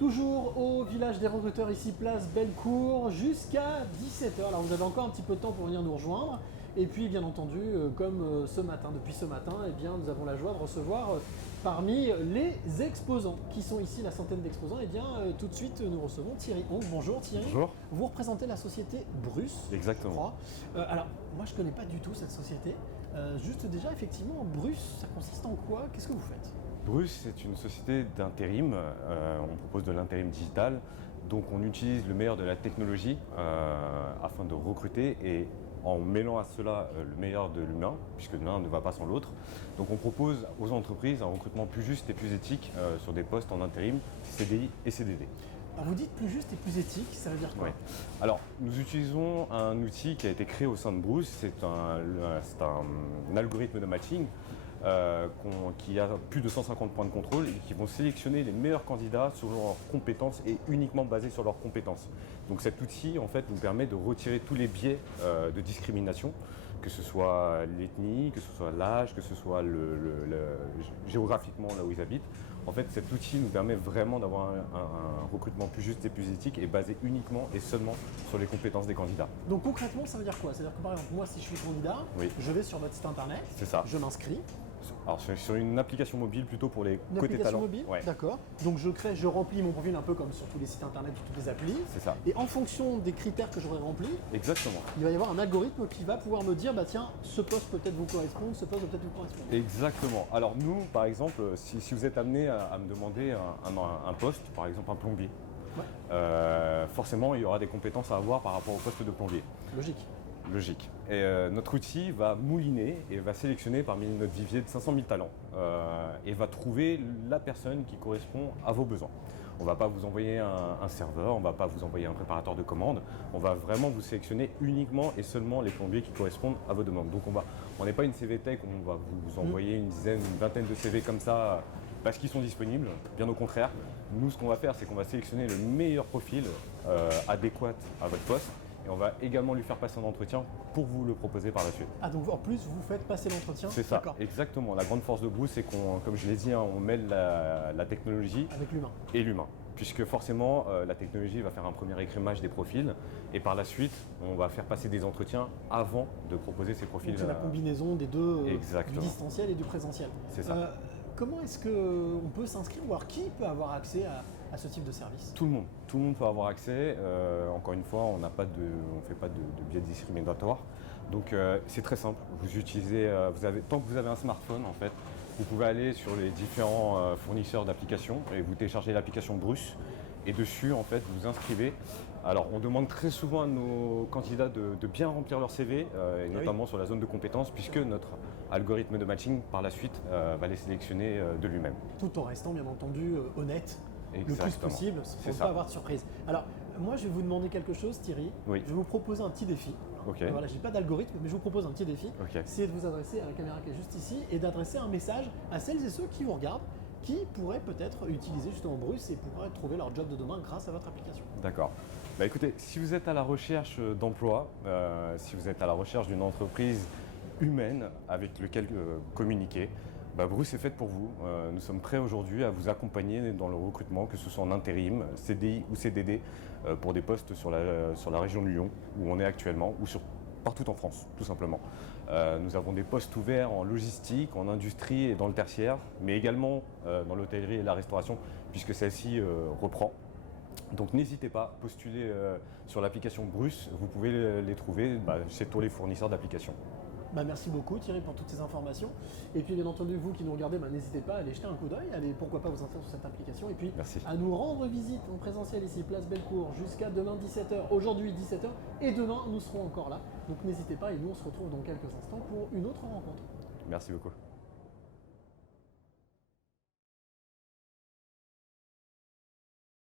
Toujours au village des recruteurs, ici place Bellecour, jusqu'à 17 h. Alors vous avez encore un petit peu de temps pour venir nous rejoindre. Et puis bien entendu, comme ce matin, depuis ce matin, eh bien, nous avons la joie de recevoir parmi les exposants qui sont ici, la centaine d'exposants, et bien tout de suite nous recevons Thierry Hong. Bonjour Thierry. Bonjour. Vous représentez la société Bruce. Exactement. Je crois. Alors moi je ne connais pas du tout cette société. Juste déjà effectivement, Bruce, ça consiste en quoi? Qu'est-ce que vous faites? Bruce, c'est une société d'intérim. On propose de l'intérim digital. Donc on utilise le meilleur de la technologie afin de recruter et en mêlant à cela le meilleur de l'humain, puisque l'un ne va pas sans l'autre. Donc on propose aux entreprises un recrutement plus juste et plus éthique sur des postes en intérim, CDI et CDD. Alors vous dites plus juste et plus éthique, ça veut dire quoi? Oui. Alors nous utilisons un outil qui a été créé au sein de Bruce, c'est un algorithme de matching qui a plus de 150 points de contrôle et qui vont sélectionner les meilleurs candidats selon leurs compétences et uniquement basés sur leurs compétences. Donc cet outil en fait nous permet de retirer tous les biais de discrimination, que ce soit l'ethnie, que ce soit l'âge, que ce soit géographiquement là où ils habitent. En fait cet outil nous permet vraiment d'avoir un recrutement plus juste et plus éthique et basé uniquement et seulement sur les compétences des candidats. Donc concrètement ça veut dire quoi? C'est-à-dire que par exemple moi si je suis candidat, oui. Je vais sur votre site internet, c'est ça. Je m'inscris. Alors sur une application mobile plutôt pour les une côtés talents. Mobile, ouais. D'accord. Donc je remplis mon profil un peu comme sur tous les sites internet, toutes les applis. C'est ça. Et en fonction des critères que j'aurai remplis, exactement. Il va y avoir un algorithme qui va pouvoir me dire, bah tiens, ce poste peut-être vous correspond, ce poste peut-être vous correspond. Exactement. Alors nous, par exemple, si vous êtes amené à me demander un poste, par exemple un plombier, ouais. Forcément il y aura des compétences à avoir par rapport au poste de plombier. Logique. Et notre outil va mouliner et va sélectionner parmi notre vivier de 500 000 talents et va trouver la personne qui correspond à vos besoins. On ne va pas vous envoyer un serveur, on ne va pas vous envoyer un préparateur de commandes, on va vraiment vous sélectionner uniquement et seulement les plombiers qui correspondent à vos demandes. Donc on n'est pas une CV Tech, on va vous envoyer une vingtaine de CV comme ça parce qu'ils sont disponibles, bien au contraire. Nous ce qu'on va faire c'est qu'on va sélectionner le meilleur profil adéquat à votre poste. Et on va également lui faire passer un entretien pour vous le proposer par la suite. Ah donc en plus vous faites passer l'entretien? C'est ça, exactement. La grande force de Bruce, c'est qu'on, comme je l'ai dit, on mêle la technologie avec l'humain. Et l'humain. Puisque forcément, la technologie va faire un premier écrémage des profils et par la suite, on va faire passer des entretiens avant de proposer ces profils. C'est la combinaison des deux, du distanciel et du présentiel. C'est ça. Comment est-ce qu'on peut s'inscrire ou alors qui peut avoir accès à ce type de service? Tout le monde peut avoir accès. Encore une fois, on ne fait pas de biais discriminatoires. Donc c'est très simple. Vous utilisez, tant que vous avez un smartphone en fait, vous pouvez aller sur les différents fournisseurs d'applications et vous téléchargez l'application Bruce. Et dessus, en fait, vous vous inscrivez. Alors, on demande très souvent à nos candidats de bien remplir leur CV, et notamment sur la zone de compétences, puisque notre algorithme de matching, par la suite, va les sélectionner de lui-même. Tout en restant, bien entendu, honnête, exactement. le plus possible, pour ne pas avoir de surprise. Alors, moi, je vais vous demander quelque chose, Thierry. Oui. Je vais vous proposer un petit défi. Okay. Voilà, je n'ai pas d'algorithme, mais je vous propose un petit défi. Okay. C'est de vous adresser à la caméra qui est juste ici et d'adresser un message à celles et ceux qui vous regardent, qui pourraient peut-être utiliser justement Bruce et pourraient trouver leur job de demain grâce à votre application. D'accord. Bah écoutez, si vous êtes à la recherche d'emploi, si vous êtes à la recherche d'une entreprise humaine avec laquelle communiquer, Bruce est faite pour vous. Nous sommes prêts aujourd'hui à vous accompagner dans le recrutement, que ce soit en intérim, CDI ou CDD, pour des postes sur la région de Lyon, où on est actuellement, ou partout en France, tout simplement. Nous avons des postes ouverts en logistique, en industrie et dans le tertiaire, mais également dans l'hôtellerie et la restauration, puisque celle-ci reprend. Donc n'hésitez pas, postulez sur l'application Bruce, vous pouvez les trouver chez tous les fournisseurs d'applications. Merci beaucoup Thierry pour toutes ces informations. Et puis bien entendu, vous qui nous regardez, n'hésitez pas à aller jeter un coup d'œil, allez pourquoi pas vous inscrire sur cette application et puis à nous rendre visite en présentiel ici, place Bellecour, jusqu'à demain 17 h. Aujourd'hui 17 h et demain nous serons encore là. Donc n'hésitez pas et nous on se retrouve dans quelques instants pour une autre rencontre. Merci beaucoup.